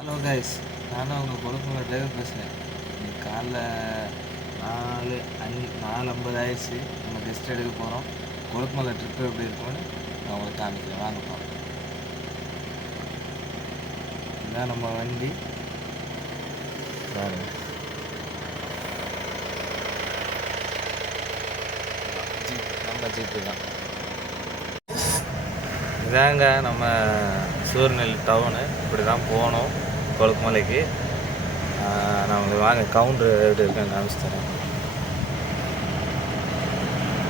Hello guys, நானும் அவங்க கொழுப்புல driver பேசுகிறேன். இன்னைக்கு காலைல 4:50 ஆயிடுச்சு. நம்ம ரெஸ்ட் எடுக்க போகிறோம். கொழுப்புமலை ட்ரிப்பு எப்படி இருக்கும்னு நான் உங்களுக்கு காமிக்கிறேன். வாங்க போகிறோம். இதுதான் நம்ம வண்டி பாருங்க. நம்ம ஜீப்பு தான். இதாங்க நம்ம சூரியநெல்லி டவுனு. இப்படி தான் போகணும் கொழுக்குமலைக்கு. நான் உங்களுக்கு வாங்க கவுண்டர் எப்படி இருக்குன்னு காமிச்சு தரேன்.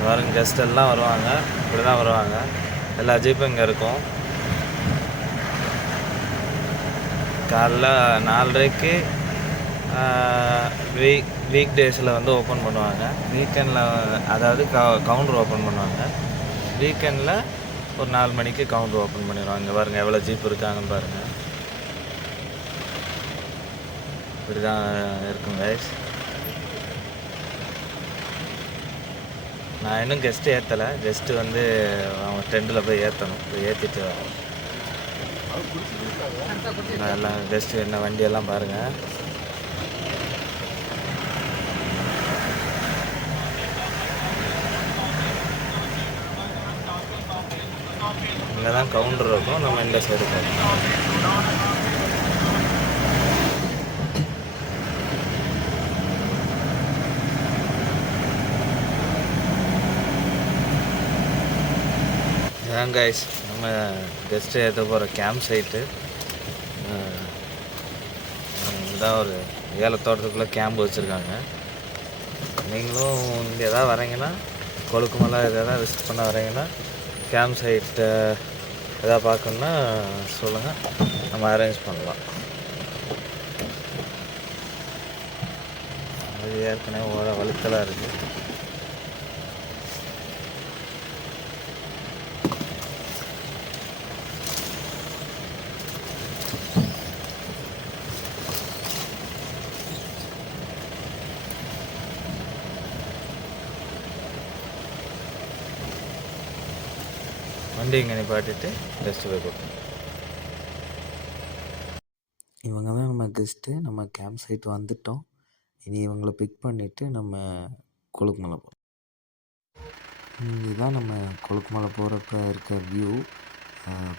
வரும் கெஸ்ட் எல்லாம் வருவாங்க. இப்படி தான் வருவாங்க. எல்லா ஜீப்பும் இங்கே இருக்கும். காலைல 4:30க்கு வீக் டேஸில் வந்து ஓப்பன் பண்ணுவாங்க. வீக்கெண்டில் அதாவது கவுண்டர் ஓப்பன் பண்ணுவாங்க. வீக்கெண்டில் ஒரு 4 மணிக்கு கவுண்டர் ஓப்பன் பண்ணிடுவாங்க. இங்கே பாருங்கள் எவ்வளோ ஜீப் இருக்காங்கன்னு பாருங்கள். இப்படி தான் இருக்கும் கைஸ். நான் இன்னும் கெஸ்ட்டு ஏற்றலை. கெஸ்ட்டு வந்து அவங்க டெண்டில் போய் ஏற்றணும். போய் ஏற்றிட்டு நான் எல்லாம் கெஸ்ட்டு என்ன வண்டியெல்லாம் பாருங்கள். இங்கே தான் கவுண்டர் இருக்கும். நம்ம இந்த சைடு போகணும். இதான் கைஸ் நம்ம கெஸ்ட்டு ஏற்ற போகிற கேம்ப் சைட்டு. இதுதான் ஒரு ஏலத்தோட்டத்துக்குள்ளே கேம்ப் வச்சுருக்காங்க. நீங்களும் இங்கே எதாவது வரீங்கன்னா கொழுக்குமலை எதாவது விசிட் பண்ண வரீங்கன்னா கேம்ப் சைட்டு எதாவது பார்க்கணுன்னா சொல்லுங்கள், நம்ம அரேஞ்ச் பண்ணலாம். அது ஏற்கனவே வழுக்கலாக இருக்குது. வண்டி இங்கே நிப்பாட்டிட்டு கெஸ்ட்டு போய் கொடுக்கணும். இவங்க தான் நம்ம கெஸ்ட்டு. நம்ம கேம்ப் சைட் வந்துட்டோம். இனி இவங்களை பிக் பண்ணிவிட்டு நம்ம கொழுக்குமலை போகிறோம். இதுதான் நம்ம கொழுக்குமலை போகிறப்ப இருக்க வியூ.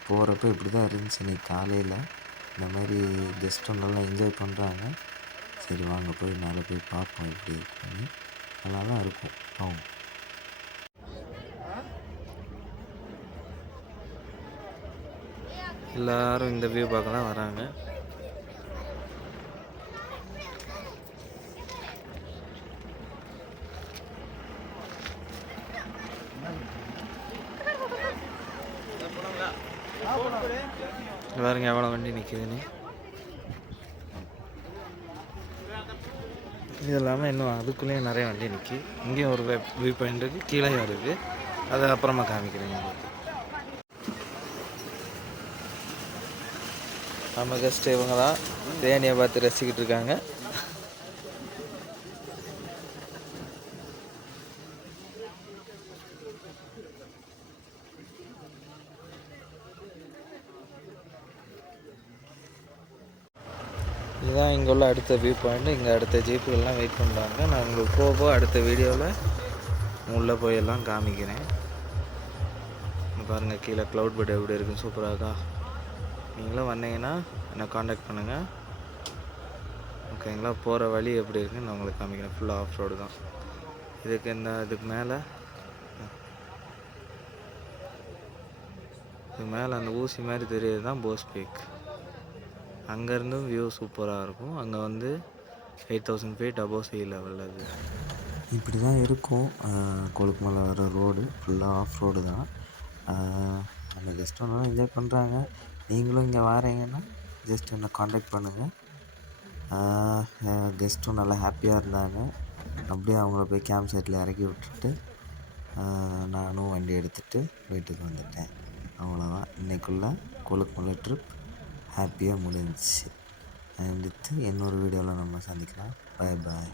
போகிறப்ப இப்படி தான் இருந்துச்சு இன்றைக்கி காலையில். இந்த மாதிரி கெஸ்ட்டும் நல்லா என்ஜாய் பண்ணுறாங்க. சரி வாங்க போய் மேலே போய் பார்ப்போம் எப்படி இருக்குன்னு. நல்லா தான் இருக்கும். ஆகும் எல்லோரும் இந்த வியூ பார்க்க தான் வராங்க. பாருங்க எவ்வளோ வண்டி நிற்கிதுன்னு. இது இல்லாமல் இன்னும் அதுக்குள்ளேயும் நிறைய வண்டி நிற்கி. இங்கேயும் ஒரு வியூ பாயிண்ட் இருக்குது, கீழேயும் இருக்குது. அதை அப்புறமா காமிக்கிறேன் உங்களுக்கு. நம்ம கெஸ்ட்டு இவங்க தான் தேனியை பார்த்து ரசிக்கிட்டு இருக்காங்க. இதுதான் இங்கே உள்ள அடுத்த வியூ பாயிண்ட். இங்கே அடுத்த ஜீப்புகள்லாம் வெயிட் பண்ணுறாங்க. நான் உங்களுக்கு போக அடுத்த வீடியோவில் உள்ளே போயெல்லாம் காமிக்கிறேன். பாருங்கள் கீழே க்ளவுட் பெட் எப்படி இருக்குன்னு சூப்பராக. நீங்களும் வந்தீங்கன்னா என்னை காண்டாக்ட் பண்ணுங்கள். ஓகேங்களா? போகிற வழி எப்படி இருக்குன்னு நான் உங்களுக்கு காமிக்கிறேன். ஃபுல்லாக ஆஃப் ரோடு தான். இதுக்கு மேலே அந்த ஊசி மாதிரி தெரியுது தான் போஸ் பீக். அங்கேருந்தும் வியூ சூப்பராக இருக்கும். அங்கே வந்து 8000 feet above sea level. அது இப்படி தான் இருக்கும். கொழுக்குமலை வர ரோடு ஃபுல்லாக ஆஃப் ரோடு தான். நம்ம கெஸ்ட்டும் நல்லா என்ஜாய் பண்ணுறாங்க. நீங்களும் இங்கே வரீங்கன்னா ஜஸ்ட் என்னை காண்டாக்ட் பண்ணுங்கள். கெஸ்ட்டும் நல்லா ஹாப்பியாக இருந்தாங்க. அப்படியே அவங்கள போய் கேம்ப் சைட்டில் இறக்கி விட்டுட்டு நானும் வண்டி எடுத்துகிட்டு வீட்டுக்கு வந்துட்டேன். அவ்வளோதான். இன்றைக்குள்ள கொழுக்குமலை ட்ரிப் ஹாப்பியாக முடிஞ்சிச்சு. அடுத்து இன்னொரு வீடியோவில் நம்ம சந்திக்கலாம். பாய் பாய்.